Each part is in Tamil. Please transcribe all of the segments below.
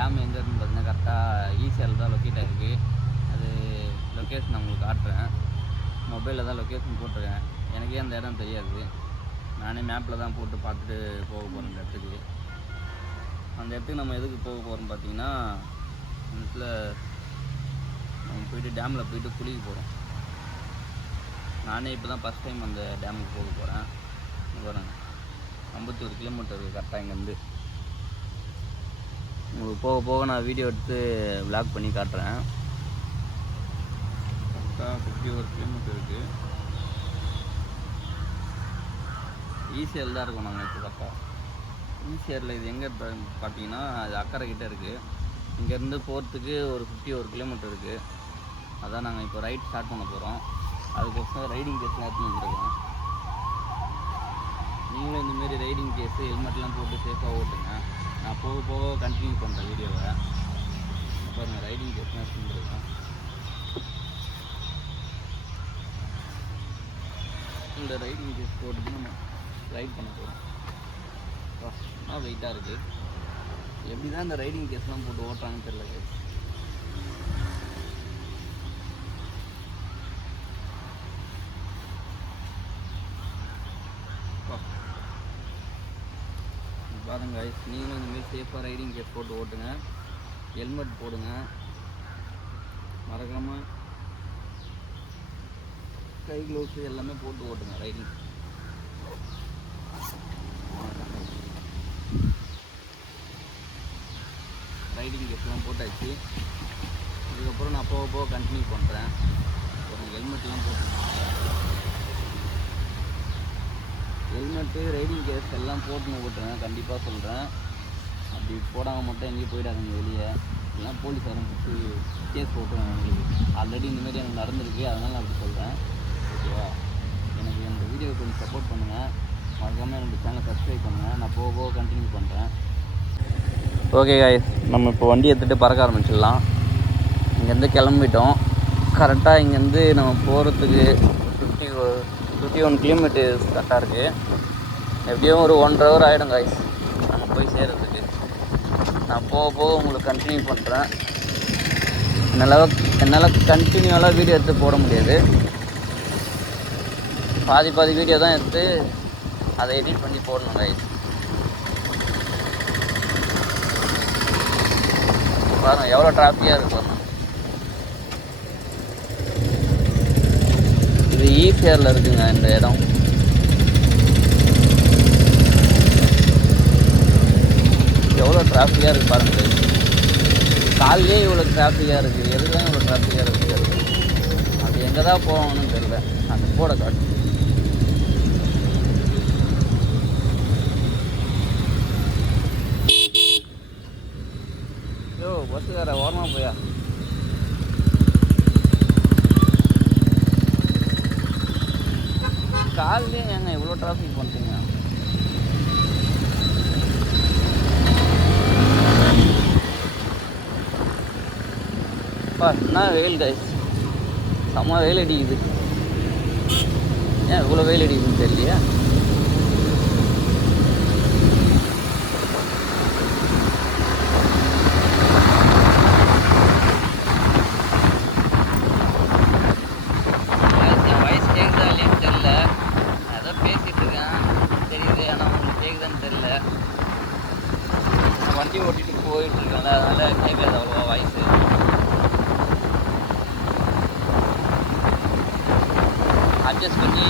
டேம் எங்கே இருக்குன்னு பார்த்தீங்கன்னா கரெக்டாக ஈசிஆரில் தான் லொக்கேட் ஆகிருக்கு. அது லொக்கேஷன் நான் உங்களுக்கு காட்டுறேன். மொபைலில் தான் லொக்கேஷன் போட்டிருக்கேன். எனக்கே அந்த இடம் தெரியாது. நானே மேப்பில் தான் போட்டு பார்த்துட்டு போக போகிறேன் அந்த இடத்துக்கு. அந்த இடத்துக்கு நம்ம எதுக்கு போக போகிறோம்னு பார்த்தீங்கன்னா, இந்த இடத்துல நம்ம போயிட்டு டேமில் போயிட்டு குளிக்க போகிறோம். நானே இப்போ தான் ஃபஸ்ட் டைம் அந்த டேமுக்கு போக போகிறேன். பாருங்க 51 கிலோமீட்டர் கரெக்டாக இங்கேருந்து. உங்களுக்கு போக போக நான் வீடியோ எடுத்து விளாக் பண்ணி காட்டுறேன். கரெக்டாக 51 கிலோமீட்டர் இருக்குது. ஈசிஆரில் தான் இருக்கும் நாங்கள் இப்போ கரெக்டாக. ஈசிஆரில் இது எங்கே பார்த்தீங்கன்னா அது அக்கறை கிட்டே இருக்குது. இங்கேருந்து போகிறதுக்கு ஒரு 51 கிலோமீட்டர் இருக்குது. அதான் நாங்கள் இப்போ ரைட் ஸ்டார்ட் பண்ண போகிறோம். அதுக்கோசரம் ரைடிங் கேஸ் எடுத்து வந்துருக்கோம். நீங்களும் இந்தமாரி ரைடிங் கேஸு ஹெல்மெட்லாம் போட்டு சேஃபாக ஓட்டுங்க. நான் போக போக கண்டினியூ பண்ணுறேன் வீடியோவை. பாருங்கள் ரைடிங் கேஸ்லாம் எடுத்துருக்கோம். இந்த ரைடிங் கேஸ் போட்டுட்டு நம்ம ரைட் பண்ண போகிறோம். ஆனால் வெயிட்டாக இருக்குது. எப்படி தான் இந்த ரைடிங் கேஸ்லாம் போட்டு ஓட்டுறாங்கன்னு தெரியல கேஸ். பாருங்க கைஸ், நீங்களும் இந்தமாரி சேஃபாக ரைடிங் கேஸ் போட்டு ஓட்டுங்க. ஹெல்மெட் போடுங்க. மறக்காமல் கை க்ளவுஸ் எல்லாமே போட்டு ஓட்டுங்க ரைடிங். ரைடிங் கேஸ்லாம் போட்டாச்சு. இதுக்கப்புறம் நான் போக போக கண்டினியூ பண்ணுறேன். ஒரு ஹெல்மெட்லாம் போட்டுருங்க. ஹெல்மெட்டு ரைடிங் கேஸ் எல்லாம் போட்டுன்னு ஓட்டுறேன். கண்டிப்பாக சொல்கிறேன். அப்படி போடாமல் மட்டும் எங்கேயும் போயிடாதீங்க வெளியே. இல்லைனா போலீஸாரும் பிடிச்சி கேஸ் போட்டுருவேன். உங்களுக்கு ஆல்ரெடி இந்தமாரி எனக்கு நடந்திருக்கு. அதனால் நான் அப்படி சொல்கிறேன். ஓகேவா? எனக்கு இந்த வீடியோ கொஞ்சம் சப்போர்ட் பண்ணுங்கள். மறக்காமல் என்னோடய சேனலை சப்ஸ்கிரைப் பண்ணுங்கள். நான் போக போக கண்டினியூ பண்ணுறேன். ஓகே காய்ஸ், நம்ம இப்போ வண்டி எடுத்துகிட்டு பறக்க ஆரம்பிச்சிடலாம். இங்கேருந்து கிளம்பிட்டோம். கரெக்டாக இங்கேருந்து நம்ம போகிறதுக்கு 51 கிலோமீட்டர்ஸ் கரெக்டாக இருக்குது. எப்படியும் ஒரு 1.5 hour ஆகிடும் காய்ஸ் நம்ம போய் சேர்கிறதுக்கு. நான் போக போக உங்களுக்கு கண்டினியூ பண்ணுறேன். என்னால் கண்டினியூவலாக வீடியோ எடுத்து போட முடியாது. பாதி வீடியோ தான் எடுத்து அதை எடிட் பண்ணி போடணும் காய்ஸ். பாருங்கள் எவ்வளோ டிராஃபிக்காக இருக்கும். இது ஈசிஆரில் இருக்குங்க இந்த இடம். எவ்வளோ டிராஃபிக்காக இருக்குது பாருங்கள். காலையிலே இவ்வளோ டிராஃபிக்காக இருக்குது. எதுக்கு தான் இவ்வளோ டிராஃபிக்காக இருக்குது? அது எங்கே தான் போகணும்னு தெரியல. அந்த போட காட்டு. யோ பஸ்ஸுக்கார ஓரமாக போயா. காலையிலே ஏங்க இவ்வளோ டிராஃபிக் பண்ணுறீங்க? என்ன வெயில் கைஸ், செம்ம வெயில் அடிக்குது. ஏன் இவ்வளோ வெயில் அடிக்குதுன்னு தெரியலையா? வண்டி ஓட்டிகிட்டு போயிட்டுருக்கேன்ல, அதனால் கேட்காது அவ்வளோவா வாய்ஸு. அட்ஜஸ்ட் பண்ணி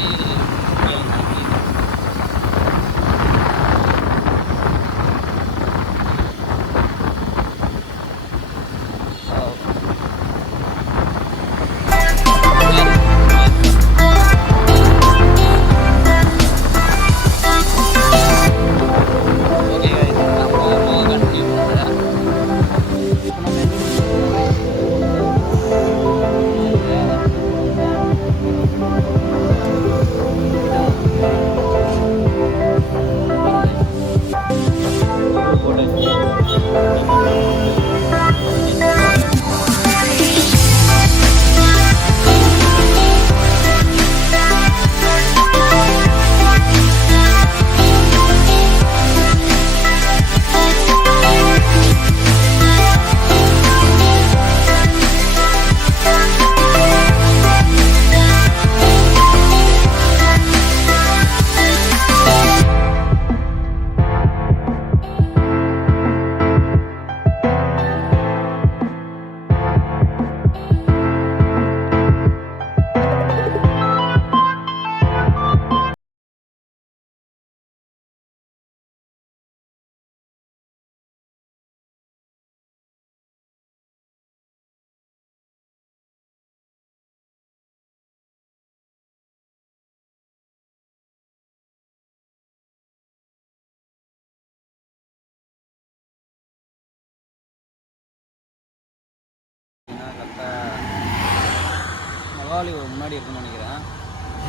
மகாபலி முன்னாடி இருக்குன்னு நினைக்கிறேன்.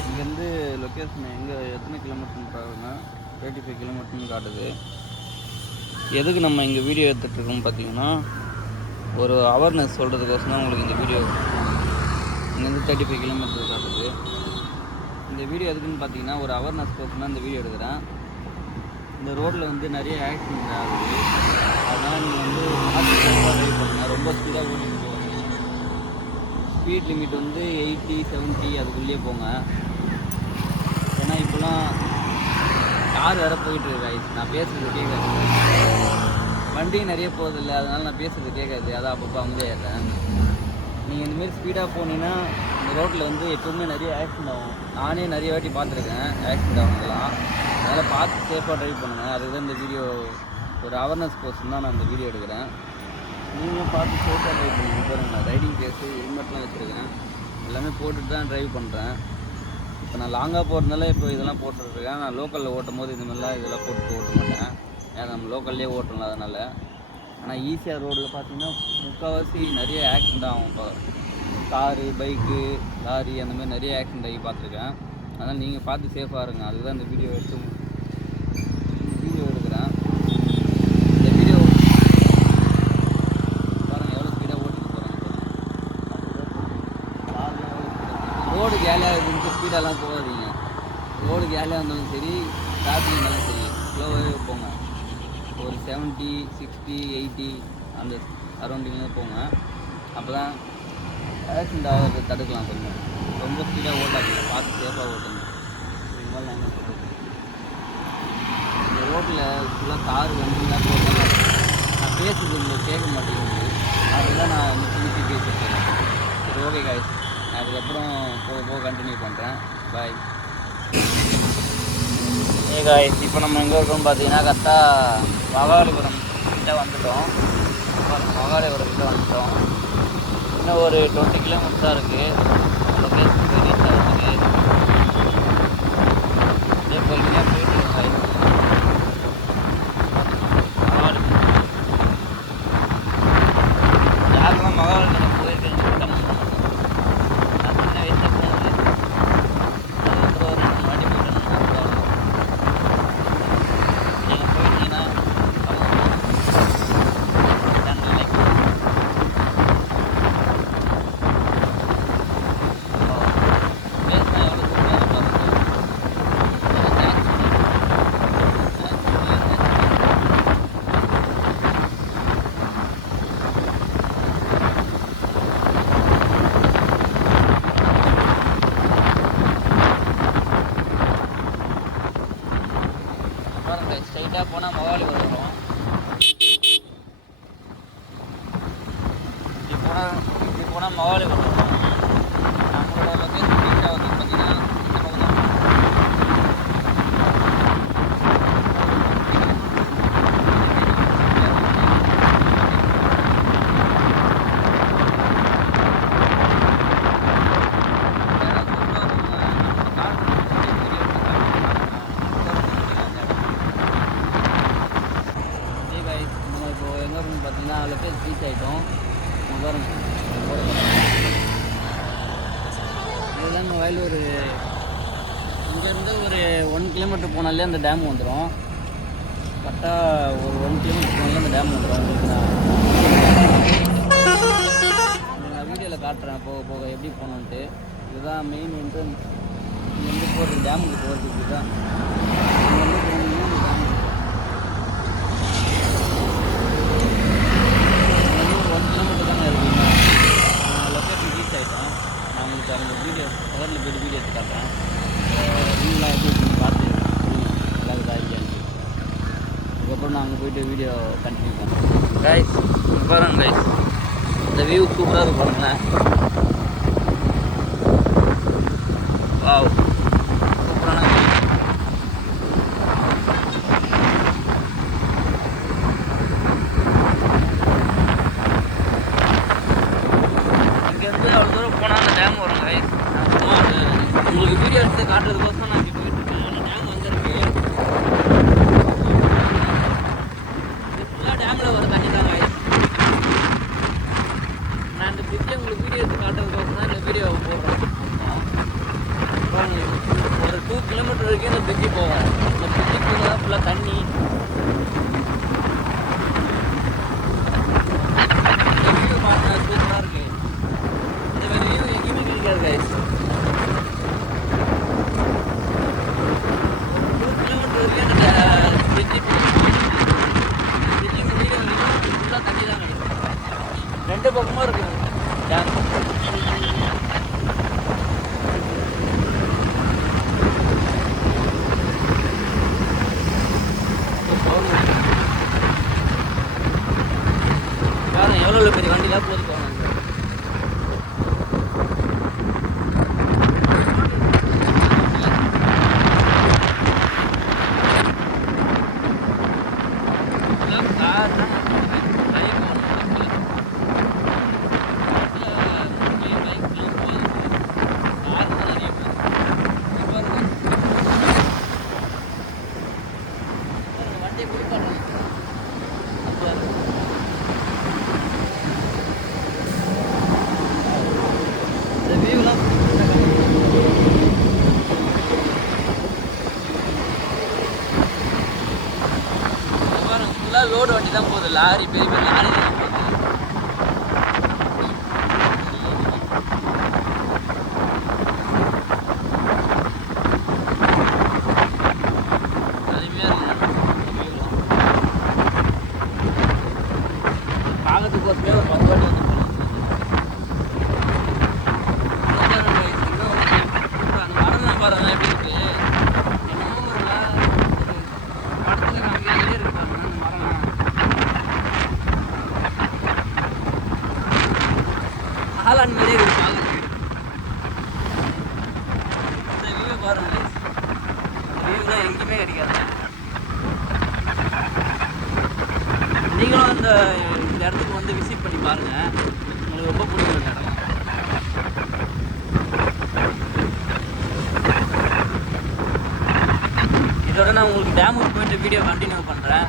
இங்கேருந்து லொக்கேஷன் எங்கே எத்தனை கிலோமீட்டர்னு பாருங்கன்னா 35 கிலோமீட்டர்னு காட்டுது. எதுக்கு நம்ம இங்கே வீடியோ எடுத்துகிட்ருக்கோம்னு பார்த்தீங்கன்னா ஒரு அவேர்னஸ் சொல்கிறதுக்கோசம் தான் உங்களுக்கு இந்த வீடியோ. இங்கேருந்து 35 கிலோமீட்டர் காட்டுது. இந்த வீடியோ எதுக்குன்னு பார்த்தீங்கன்னா ஒரு அவேர்னஸ்க்கோசம் தான் இந்த வீடியோ எடுக்கிறேன். இந்த ரோட்டில் வந்து நிறைய ஆக்சிடென்ட் ஆகுது. அதனால் நீங்கள் வந்து பார்த்து ட்ரைவ் பண்ணுங்கள். ரொம்ப ஸ்பீடாக ஓட்டிட்டு போவாங்க. ஸ்பீட் லிமிட் வந்து 80, 70 அதுக்குள்ளேயே போங்க. ஏன்னா இப்போலாம் கார் வேறு போயிட்டுருக்கு. நான் பேசுகிறது கேட்காது, வண்டி நிறைய போகிறதில்ல, அதனால் நான் பேசுகிறது கேட்காது. அதான் அப்பப்போ அவங்க ஏறுறேன். நீங்கள் இந்தமாரி ஸ்பீடாக போனீங்கன்னா இந்த ரோட்டில் வந்து எப்போவுமே நிறைய ஆக்சிடென்ட் ஆகும். நானே நிறைய வாட்டி பார்த்துருக்கேன் ஆக்சிடென்ட் ஆகுங்கலாம். அதனால் பார்த்து சேஃபாக ட்ரைவ் பண்ணுங்கள். அதுக்கு தான் இந்த வீடியோ ஒரு அவேர்னஸ் கோர்ஸ் தான் நான் இந்த வீடியோ எடுக்கிறேன். நீங்களும் பார்த்து சேஃபாக ட்ரைவ் பண்ணுங்க. பாருங்கள், நான் ரைடிங் கேஸு ஹெல்மெட்லாம் வச்சுருக்கேன். எல்லாமே போட்டுட்டு தான் ட்ரைவ் பண்ணுறேன். இப்போ நான் லாங்காக போகிறதுனால இப்போ இதெல்லாம் போட்டுருக்கேன். நான் லோக்கலில் ஓட்டும் போது இது மாதிரிலாம் இதெல்லாம் போட்டு ஓட்ட மாட்டேன். ஏன்னா நம்ம லோக்கல்லே ஓட்டணும் அதனால். ஆனால் ஈஸியாக ரோடில் பார்த்தீங்கன்னா முக்கால்வாசி நிறைய ஆக்சிடெண்ட் ஆகும். இப்போ காரு, பைக்கு, லாரி அந்த மாதிரி நிறைய ஆக்சிடெண்ட் ஆகி பார்த்துருக்கேன். அதனால் நீங்கள் பார்த்து சேஃபாக இருங்க. அதுதான் இந்த வீடியோ எடுக்கிறேன். இந்த வீடியோ பாருங்கள் எவ்வளோ ஸ்பீடாக ஓட்டிட்டு போகிறாங்க. ரோடு கேலியாக இருந்துச்சு, ஸ்பீடாலாம் போகாதீங்க. ரோடு கேலியாக இருந்தாலும் சரி, டிராஃபிக் இருந்தாலும் சரி, ஸ்லோவாகவே போங்க. ஒரு 70, 60, 80 அந்த அரௌண்டிங்கில் போங்க. அப்போ தான் ஆக்சிடென்ட் ஆகிறத தடுக்கலாம். கொஞ்சம் ரொம்ப ஸ்பீடாக ஓட்டாதீங்க, பார்த்து சேஃபாக ஓட்டுங்க. இது மாதிரி நான் என்ன சொல்கிறது, இந்த ரோட்டில் ஃபுல்லாக கார் வண்டிலாம் போகிறதால நான் பேசுறது உங்களுக்கு கேட்க மாட்டேங்குது. அதுதான் நான் நிறுத்தி பேசிட்டுருக்கேன். சரி, ஓகே காய்ஸ், நான் அதுக்கப்புறம் போக கண்டினியூ பண்ணுறேன். பாய். காய்ஸ், இப்போ நம்ம எங்கே இருக்கோம்னு பார்த்தீங்கன்னா கரெக்டாக மகாபலிபுரம் கிட்டே வந்துவிட்டோம். மகாபலிபுரம் கிட்டே வந்துவிட்டோம். இன்னும் ஒரு 20 கிலோமீட்டர் தான் இருக்குது லொக்கேஷனுக்கு ரீச் ஆகிறதுக்கு. இதே பொறுமையாக போயிட்டுருக்கோம் காய்ஸ். மகாபலிபுரம் யாரெல்லாம் மகாபலிபுரம் போயிருக்கேன்னு கமெண்ட் பண்ணுங்க. நான் சின்ன வயசில் போனது, அதுக்கப்புறம் ஒரு 2 வாட்டி போயிட்டு நீங்கள் போயிட்டீங்கன்னா சேனல் லைக் பேசினா எவ்வளோ சூப்பராக பாருங்கள். பாருங்கள், ஸ்ட்ரைட்டாக போனால் மகாபலிபுரம் வரும். இப்படி போனால் மகாபலிபுரம் வரும். நம்மளோட லொக்கேஷன் ரீச் ஆகுதுன்னு பார்த்தீங்கன்னா இந்த பக்கம் தான். இப்போ எங்கே இருக்குன்னு பார்த்தீங்கன்னா லொக்கேஷன் ரீச் ஆகிட்டோம். பாருங்க, இதுதாங்க வயலூர். இங்கேருந்து ஒரு 1 கிலோமீட்டர் போனாலே அந்த டேம் வந்துடும். கரெக்டாக ஒரு 1 கிலோமீட்டர் போனாலே அந்த டேம் வந்துடும். நான் வீடியோவில் காட்டுறேன் போக போக எப்படி போகணுன்ட்டு. இதுதான் மெயின் என்ட்ரன்ஸ். இங்கேருந்து போகிறது டேமுக்கு போகிறதுக்கு தான். இங்கேருந்து போனீங்கன்னா இந்த டேமுக்கு 1 கிலோமீட்டர் தானே இருக்குங்க. லொக்கேஷன் ரீச் ஆகிட்டேன். நான் உங்களுக்கு அந்த வீடியோ பக்கத்தில் போய்ட்டு வீடியோ எடுத்து காட்டுறேன். நீங்களாம் எப்படி இருக்குன்னு பார்த்து நல்லா இருக்கா இல்லையான்னு. அதுக்கப்புறம் நான் அங்கே போய்ட்டு வீடியோ கண்டினியூ பண்ணுறேன். கைஸ், பாருங்க கைஸ், இந்த வியூ சூப்பராக இருக்கும் பாருங்களேன். வாவ், சூப்பரான வியூ. இங்கேருந்து அவ்வளோ தூரம் போனால் அந்த டேம் வரும் கைஸ். உங்களுக்கு வீடியோ எடுத்து காட்டுறதுக்கோசம் நான் இங்கே போயிட்டுருக்கேன். அந்த டேம் வந்துருக்கு. இது ஃபுல்லாக டேமில் வர தண்ணி தான் கைஸ். நான் இந்த பிடிச்ச உங்களுக்கு வீடியோ எடுத்து காட்டுறதுக்கோசம் தான் இந்த வீடியோவை போடுறேன். ரெண்டு பக்கமாக இருக்குது டேம். எவ்வளோ பெரிய வண்டிலாம் போது போவாங்க. லோடு வண்டி தான் போகுது, லாரி பெரிய பெரிய லாரி தான் போகுது. அருமையாக இருக்கு. பார்க்கறதுக்கு கோசமே ஒரு 10 வாட்டி வந்து அந்த மரம் பாருங்க எப்படி இருக்கு. படத்துல காமிக்கிறதே இருக்கு பாருங்க அந்த மரம். ஆளான் மாதிரியே இருக்கு பார்க்கறதுக்கு. இந்த வியூ பாருங்க, இந்த வியூலாம் எங்கேயுமே கிடைக்காது. நீங்களும் இந்த இடத்துக்கு வந்து விசிட் பண்ணி பாருங்க, உங்களுக்கு ரொம்ப பிடிக்கும் இந்த இடம். இதோட நான் உங்களுக்கு டேமுக்கு போயிட்டு வீடியோ கண்டினியூ பண்ணுறேன்.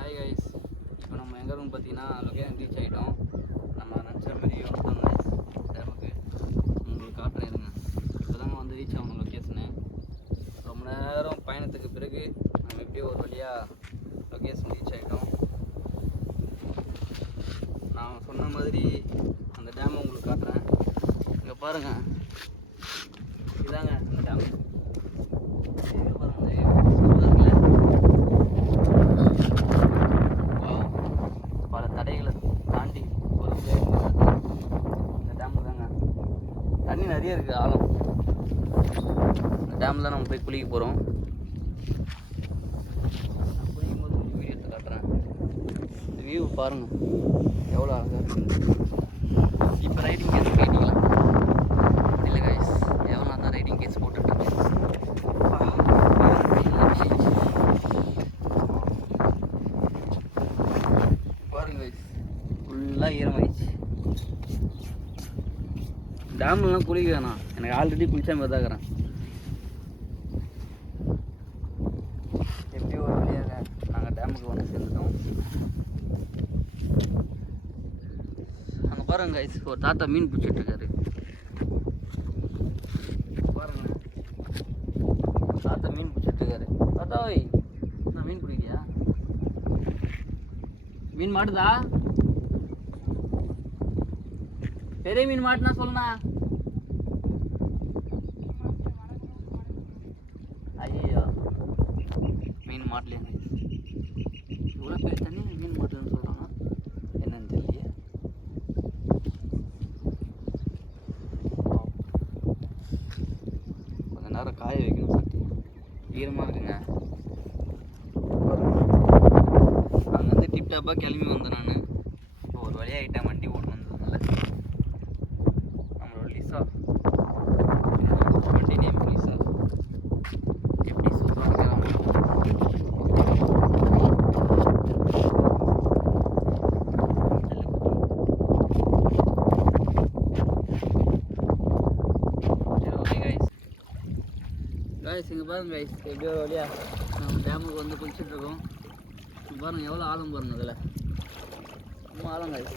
ஹாய் கைஸ், இப்போ நம்ம எங்கே ரூம் பார்த்தீங்கன்னா லொக்கேஷன் ரீச் ஆகிட்டோம். நம்ம நினச்ச மாதிரி டேமுக்கு உங்களுக்கு காட்டுறேன் இருங்க. இப்போ தாங்க வந்து ரீச் ஆகணும் லொக்கேஷனு. ரொம்ப நேரம் பயணத்துக்கு பிறகு நம்ம எப்படியோ ஒரு வழியாக லொக்கேஷன் ரீச் ஆகிட்டோம். நான் சொன்ன மாதிரி அந்த டேமை உங்களுக்கு காட்டுறேன். இங்கே பாருங்கள், இதாங்க அந்த டேம். பாருங்கள், பல தடைகளை தாண்டி ஒரு இந்த டேமு தாங்க. தண்ணி நிறைய இருக்குது, ஆழம். இந்த டேமில் தான் நம்ம போய் குளிக்க போகிறோம். குளிக்கும் போது வீடியோ எடுத்து காட்டுறேன். வியூ பாருங்கள் எவ்வளோ அழகாக இருக்குது. இப்போ ரைடிங் கேஸ் கேட்டிங்களா? இல்லை கைஸ், எவ்வளோ தான் ரைடிங் கேஸ் போட்டுட்ருக்கு. பாருங்க கைஸ், ஃபுல்லாக ஈரமாயிடுச்சு. டேம்லாம் குளிக்க வேணாம், எனக்கு ஆல்ரெடி குளிச்சா மாதிரி தான் இருக்கிறேன். எப்படி ஒரு வழியாக நாங்கள் டேமுக்கு வந்து சேர்ந்துட்டோம். அங்கே பாருங்க கைஸ், ஒரு தாத்தா மீன் பிடிச்சிட்ருக்காரு. பாருங்க, தாத்தா மீன் பிடிச்சிட்ருக்காரு. தாத்தா ஓய், நான் மீன் பிடிக்கிறியா? மீன் மாட்டுதா? பெரிய மீன் மாட்டுனா சொல்லுண்ணா. ஐயோ, மீன் மாட்டலையாங்க. இவ்வளோ பெரிய தண்ணி மீன் மாட்டலன்னு சொல்கிறாங்க, என்னன்னு தெரியலையே. கொஞ்ச நேரம் காய வைக்கணும், சட்டி ஈரமாக இருக்குங்க. அங்கேருந்து டிப்டாப்பாக கிளம்பி வந்தேன் நான். இப்போ ஒரு வழியாக ஆகிட்டேன், வண்டி ஓட்டு வந்ததுனால. நம்மளோட லிசா, வண்டி நேம் லிசா. எப்படி சூப்பராக இருக்கிறாங்க. கைஸ் இங்கே பாருங்க கைஸ், எப்படியோ வழியா நம்ம டேமுக்கு வந்து குளிச்சுட்ருக்கோம். பாருங்கள் எவ்வளோ ஆழம் பாருங்கள். அதில் ரொம்ப ஆழம் கைஸ்.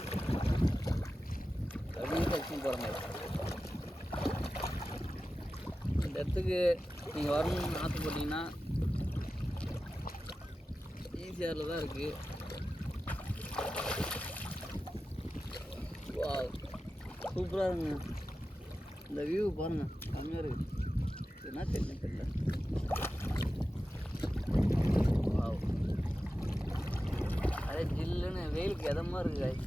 செக்ஷன் போகிறோம் கைஸ். இந்த இடத்துக்கு நீங்கள் வரணும்னு ஆசைப்பட்டீங்கன்னா ஈஸியாரில் தான் இருக்குது. வா, சூப்பராக இருக்குங்க. இந்த வியூ பாருங்கள், கம்மியாக இருக்குது. என்ன தெரியல. ஓரளவுக்கு எதமாக இருக்குது guys.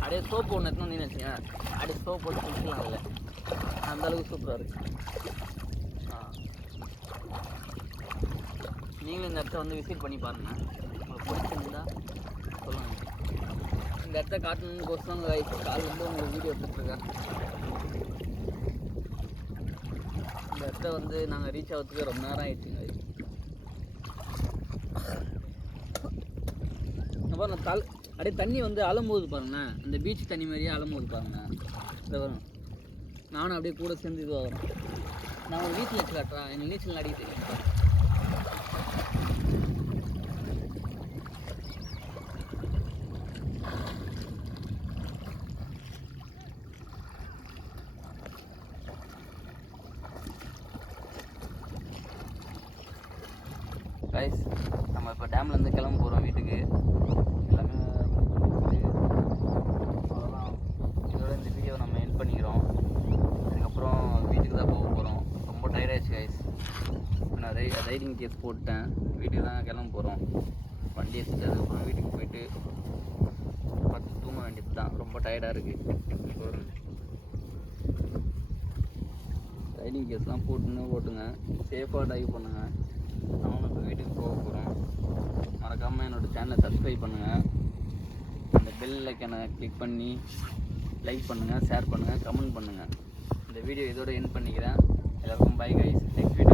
அப்படியே சோப்பு ஒன்று எடுத்துன்னு வந்தீங்கன்னு வச்சுக்கேன், அப்படியே சோப் போட்டு குளிக்கலாம் இல்லை, அந்தளவுக்கு சூப்பராக இருக்குது. நீங்களும் இந்த இடத்த வந்து விசிட் பண்ணி பாருங்கள், உங்களுக்கு பிடிச்சிருந்தா சொல்லுங்கள். இந்த இடத்த காட்டணுன்னு கோசம் கால் வந்து உங்களுக்கு வீடியோ எடுத்துகிட்ருக்கேன். இந்த இடத்த வந்து நாங்கள் ரீச் ஆகிறதுக்கு ரொம்ப நேரம் ஆயிடுச்சுங்க. அப்புறம் நான் அப்படியே தண்ணி வந்து அலம்போது பாருங்கண்ணா, இந்த பீச் தண்ணி மாதிரியே அலம்போது பாருங்கண்ணா. இதை வரும், நானும் அப்படியே கூட சேர்ந்து இதுவாக வரும். நான் ஒரு நீச்சல் வச்சு காட்டுறேன், எனக்கு நீச்சல் அடிக்க தெரியும். கைஸ், நம்ம இப்போ டேம்லேருந்து கிளம்ப போகிறோம் வீட்டுக்கு. எல்லாமே அவ்வளோதான், இதோட இந்த வீடியோவை நம்ம எண்ட் பண்ணிக்கிறோம். அதுக்கப்புறம் வீட்டுக்கு தான் போக போகிறோம். ரொம்ப டயர்டாகிடுச்சு கைஸ். நான் ரைடிங் கேஸ் போட்டேன், வீட்டுக்கு தான் கிளம்ப போகிறோம். வண்டி எடுத்துட்டு அதுக்கப்புறம் வீட்டுக்கு போயிட்டு பார்த்து தூங்க வேண்டியது தான். ரொம்ப டயர்டாக இருக்குது. ரைடிங் கேஸ்லாம் போட்டுன்னு ஓட்டுங்க, சேஃபாக ட்ரைவ் பண்ணுங்கள். நானும் இப்போ வீட்டுக்கு போக போகிறோம். மறக்காமல் என்னோடய சேனலை சப்ஸ்கிரைப் பண்ணுங்கள், அந்த பெல் ஐக்கானை கிளிக் பண்ணி லைக் பண்ணுங்கள், ஷேர் பண்ணுங்கள், கமெண்ட் பண்ணுங்கள். இந்த வீடியோ இதோட எண்ட் பண்ணிக்கிறேன். எல்லாருக்கும் பை கைஸ். Next video